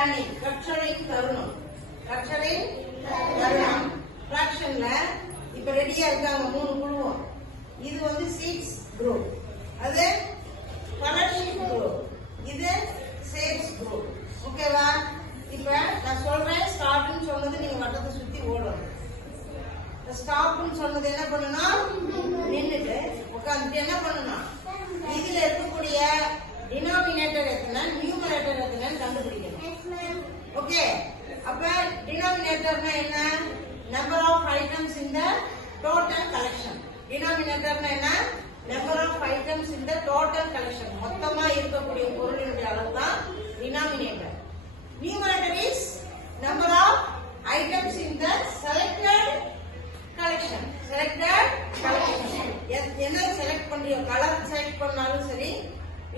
Planning கற்றலின் தருணம். கற்றலை தருணம். ஃபிராக்ஷன்ல இப்ப ரெடியா இருக்காங்க மூணு குழுவும். இது வந்து சீட்ஸ் குரூப் அது கலர்ஷிப் குரூப் இது சேல்ஸ் குரூப் ஓகேவா இப்ப நான் சொல்றேன் ஸ்டார்ட்னு சொன்னது நீங்க வட்டத்தை சுத்தி ஓடணும். ஸ்டாப்னு சொன்னது என்ன பண்ணணும் நின்றுட்டு உட்காந்துட்டு என்ன பண்ணணும் டினாமினேட்டர் எத்தனை நியூமரேட்டர் எத்தனைன்னு கண்டுபிடிக்கணும். ஓகே அப்ப டினாமினேட்டர்னா என்ன? Number of items in the total collection டினாமினேட்டர்னா என்ன? Number of items in the total collection மொத்தமா இருக்கக்கூடிய பொருளினுடைய அளவு தான் denominator numerator is number of items in the selected collection selected collection என்ன செலக்ட் பண்றியோ கலர் செலக்ட் பண்ணாலும் சரி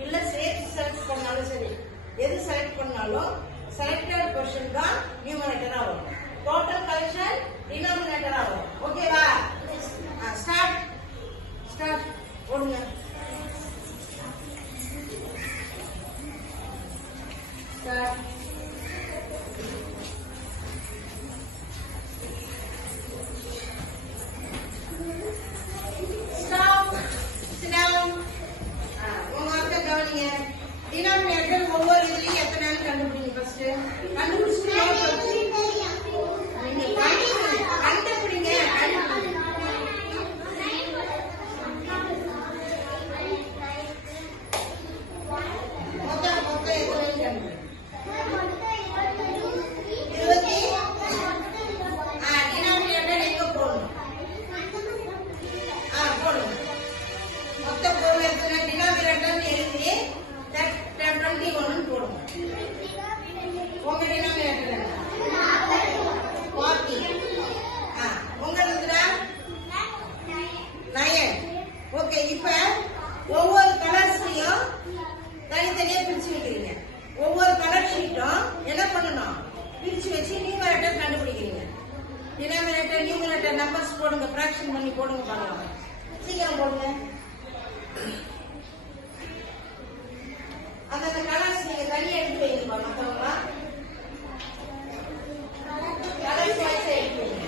இல்ல ஷேப் செலக்ட் பண்ணாலும் சரி எது செலக்ட் பண்ணாலும் செலக்டட் கொஸ்டின் தான் நியூமரேட்டர் வரும் டோட்டல் கலெக்ஷன் டினாமினேட்டரா வரும் ஓகேவா ஸ்டார்ட் ஸ்டார்ட் ஓடுங்க ஸ்டார்ட் Stop. Sit down. ஆ, உங்க வார்த்தை கவனிங்க. denominator ஒவ்வொரு இதுலயும் எத்தனைன்னு கண்டுபிடிங்க first. கண்டுபிடிச்சிட்டு நீங்க கண்டுபிடிங்க. கண்டுபிடிங்க. கண்டுபிடிங்க. மொத்தம் மொத்தம் எத்தனைன்னு கண்டுபிடிங்க. இருபத்தி ஆ, denominator எங்க போடணும்? ஆ, போடுங்க. மொத்த பொருள் எத்தனை டினாமினேட்டர் எழுதி டுவெண்ட்டி ஒன்னு போடுங்க உங்க டினாமினேட்டர் என்ன ஃபார்ட்டி உங்களுக்கு நயன் ஓகே இப்ப ஒவ்வொரு கலர்ஸ்லயும் தனித்தனியா பிரிச்சு வைக்கிறீங்க. ஒவ்வொரு கலர் ஷீட்டும் என்ன பண்ணணும்? பிரிச்சு வச்சு நியூமரேட்டர் கண்டுபிடிக்கிறீங்க. டினாமினேட்டர் நியூமரேட்டர் நம்பர்ஸ் போடுங்க ஃபிராக்ஷன் பண்ணி போடுங்க பார்க்கலாம் சீக்கிரம் போடுங்க. அந்த கலர் நீங்க தனியா எடுத்து வைங்கப்பா மத்தவங்க கலர்ஸ் வைஸ் எடுத்து வைங்க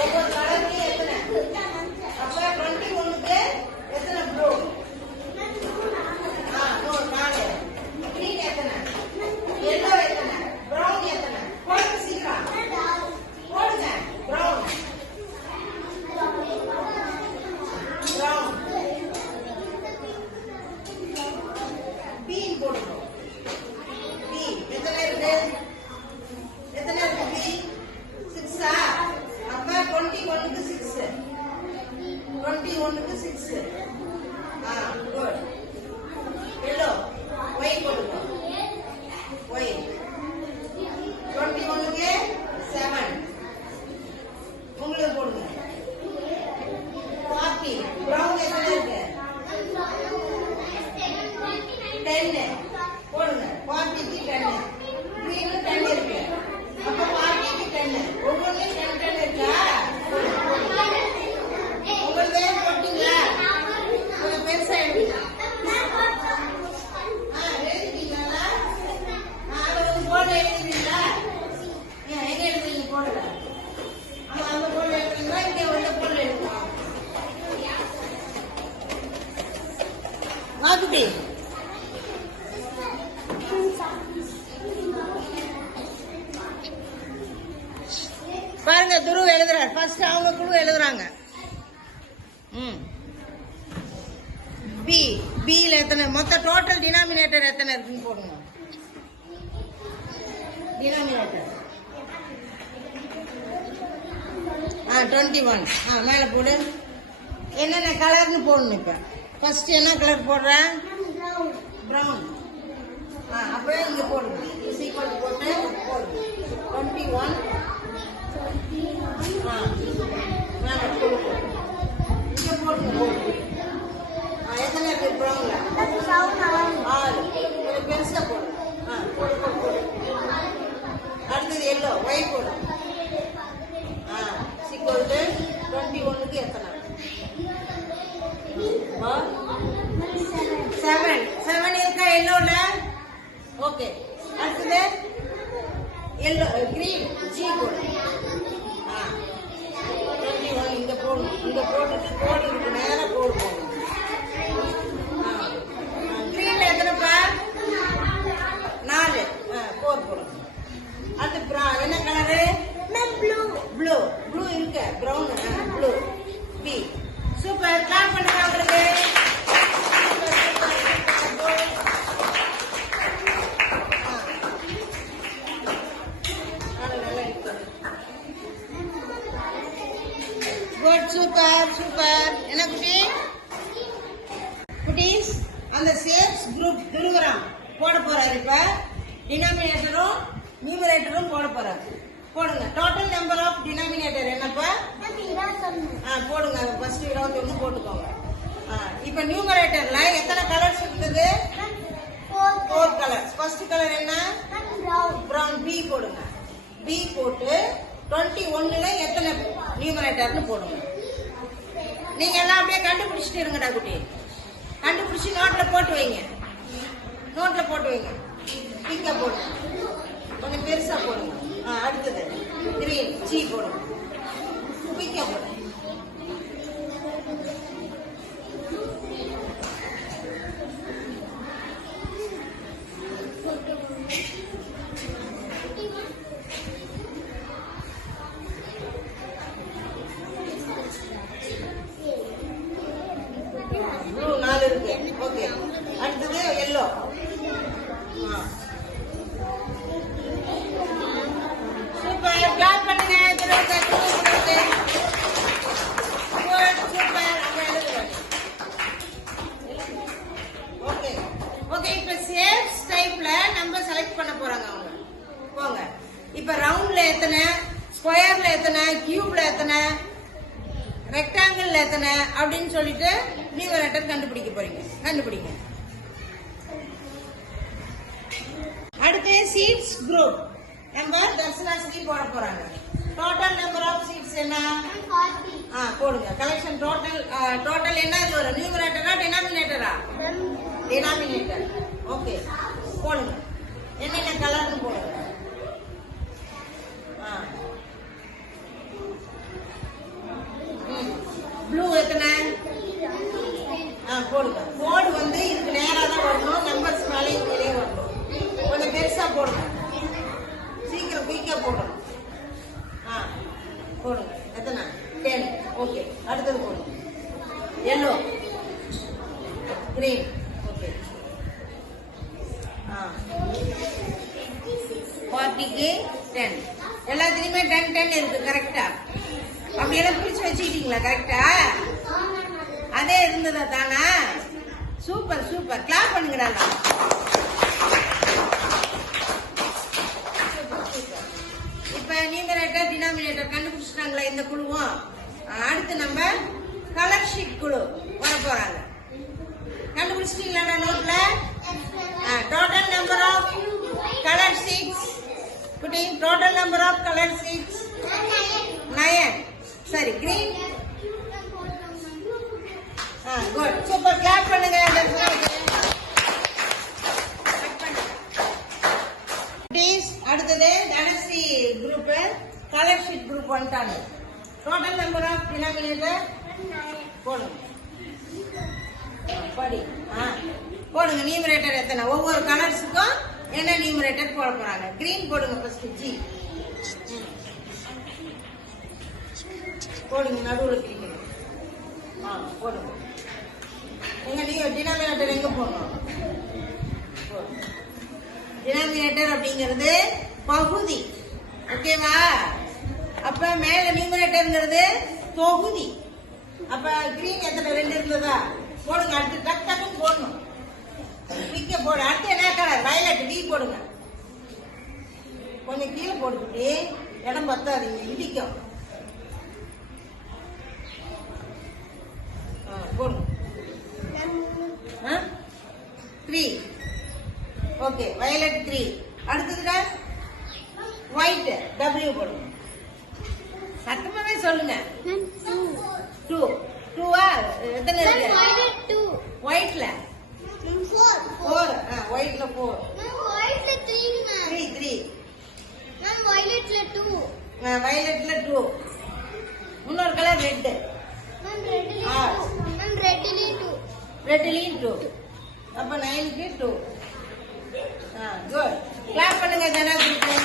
ஒவ்வொரு கலர்லயும் எத்தனை அப்ப டுவெண்ட்டி ஒன்னுக்கு எத்தனை ப்ளூ ஆ நோ நாலு கிரீன் எத்தனை எல்லோ எத்தனை பிரவுன் எத்தனை போடுங்க சீக்கிரம் போடுங்க பிரவுன் பிரவுன் பீன் போடுங்க பி எத்தனை இருக்கு எத்தனை இருக்கு பி சிக்ஸா அப்ப டுவெண்ட்டி ஒன்னுக்கு சிக்ஸ் டுவெண்ட்டி ஒன்னுக்கு சிக்ஸ் ஆ குட் எல்லோ ஒய் போடுங்க ஒய் டுவெண்ட்டி ஒன்னுக்கு செவன் உங்களுக்கு போடுங்க ஃபார்ட்டி ப்ரௌன் எத்தனை இருக்கு டென்னு போடுங்க ஃபார்ட்டிக்கு டென்னு க்ரீனு டென் இருக்கு அப்போ ஃபார்ட்டிக்கு டென்னு ஒவ்வொன்றும் டென் டென் இருக்கா உங்களுதே போட்டீங்களா கொஞ்சம் பெருசா எழுதுங்க ஆ எழுதிட்டீங்களா ஆ அதை வந்து போர்டு எழுதுறீங்களா ஏன் எங்க எழுதுறீங்க போர்டுல ஆமா அந்த போர்டு எழுதுறீங்களா இங்க உள்ள போர்டு எழுதுங்க வாக்குட்டி பாருங்க எழுதுறாரு. ஃபர்ஸ்ட் அவங்க குழு எழுதுறாங்க. ம். பி பியில் எத்தனை? மொத்த டோட்டல் டினாமினேட்டர் எத்தனை இருக்குன்னு போடுங்க. டினாமினேட்டர் ஆ டுவெண்ட்டி ஒன் ஆ மேலே போடு. என்னென்ன கலர்னு போடணும் இப்போ. ஃபர்ஸ்ட் என்ன கலர் போடுறேன் ப்ரௌன் ஆ அப்படியே இங்கே போடுங்க. போட்டு போடுங்க டுவெண்ட்டி ஒன் மேலே போடு இங்கே போடுங்க போடுங்க ஆ எத்தனை டினாமினேட்டர் என்னப்பா? ஆ போடுங்க. ஃபர்ஸ்ட் இருபத்தி ஒன்று போட்டுக்கோங்க. ஆ, இப்ப நியூமரேட்டர்ல எத்தனை கலர்ஸ் இருந்தது? ஃபோர் கலர்ஸ் ஃபர்ஸ்ட் கலர் என்ன? ப்ரௌன் பி போடுங்க. பி போட்டு டுவெண்ட்டி ஒன்னுல எத்தனை நியூமரேட்டர்னு போடுங்க. நீங்க எல்லாம் அப்படியே கண்டுபிடிச்சிட்டு இருங்கடா குட்டி. கண்டுபிடிச்சி நோட்ல போட்டு வைங்க. நோட்ல போட்டு வைங்க. பிங்க போடுங்க. கொஞ்சம் பெருசா போடுங்க. ஆ, அடுத்தது. கிரீன் சீ போடுங்க பிங்க எத்தனை? அப்படின்னு சொல்லிட்டு நீங்க லெட்டர் கண்டுபிடிக்க போறீங்க. கண்டுபிடிங்க. அடுத்து சீட்ஸ் குரூப் நம்ம தர்சனாசினி போட போறாங்க. டோட்டல் நம்பர் ஆஃப் சீட்ஸ் என்ன? ஆ போடுங்க. கலெக்ஷன் டோட்டல் டோட்டல் என்ன? இது வரும் நியூமரேட்டரா டினாமினேட்டரா டினாமினேட்டர் ஓகே போடுங்க. என்னென்ன கலர்னு போடுங்க. ஆ. ப்ளூ எத்தனை ஆ போடுங்க. கோடு வந்து இதுக்கு நேராக தான் வரணும். நம்பர்ஸ் மேலேயும் கீழே வரணும். கொஞ்சம் பெருசாக போடுங்க. சீக்கிரம் குயிக்காக போடணும். ஆ போடுங்க. எத்தனை? டென் ஓகே அடுத்தது போடுங்க எல்லோ கிரீன் ஓகே ஆ. ஃபார்ட்டிக்கு டென் எல்லாத்துலேயுமே டென் டென் இருக்குது கரெக்டாக அப்படியெல்லாம் பிரிச்சு வச்சுக்கிட்டீங்களா கரெக்டா அதே இருந்ததா தானா? Super super. கிளாப் பண்ணுங்கடா. இப்ப நியூமரேட்டர் டினாமினேட்டர் கண்டுபிடிச்சிட்டாங்களா இந்த குழுவும் அடுத்து நம்ம கலர் ஷீட் குழு வர போறாங்க கண்டுபிடிச்சிட்டீங்களா நோட்ல total number of colour sheets குட்டி total number of colour sheets nine. சரி கிரீன் குட் சூப்பர் கிளாப் பண்ணுங்க அடுத்தது Dhanashree group colour sheet group வந்துட்டாங்க. டோட்டல் நம்பர் ஆஃப் டினாமினேட்டர் போடுங்க. ஆ, படி. ஆ போடுங்க நியூமரேட்டர் எத்தனை? ஒவ்வொரு கலர்ஸுக்கும் என்ன நியூமரேட்டர் போட போறாங்க? கிரீன் போடுங்க ஃபர்ஸ்ட் ஜி போடுங்க நடுவில் கிளிக்கணும் ஆ போடுங்க. எங்க நீங்கள் டினாமினேட்டர் எங்கே போடணும்? டினாமினேட்டர் அப்படிங்கிறது பகுதி. ஓகேவா அப்ப மேல நியூமரேட்டர்ங்கிறது தொகுதி. அப்ப கிரீன் எத்தனை? ரெண்டு இருந்ததா? போடுங்க அடுத்து டக் டக்குன்னு போடணும். பிக்க போடு. அடுத்து என்ன கலர் வயலட் டி போடுங்க. கொஞ்சம் கீழே போட்டுக்கிட்டு இடம் பத்தாதீங்க இடிக்கும் ஆ, போடுங்க த்ரீ ஓகே வயலட் த்ரீ அடுத்ததுல ஒயிட் டபிள்யூ போடுங்க சத்தமாவே சொல்லுங்க. டூ டூவா எத்தனை இருக்கு? ஒயிட்ல ஃபோர் ஒயிட்ல ஃபோர் த்ரீ த்ரீ வயலட்ல டூ இன்னொரு colour red ma'am. Ma'am two two அப்போ நைனுக்கு டூ ஆ குட் கிளாப் பண்ணுங்க ஜனாதிபதி.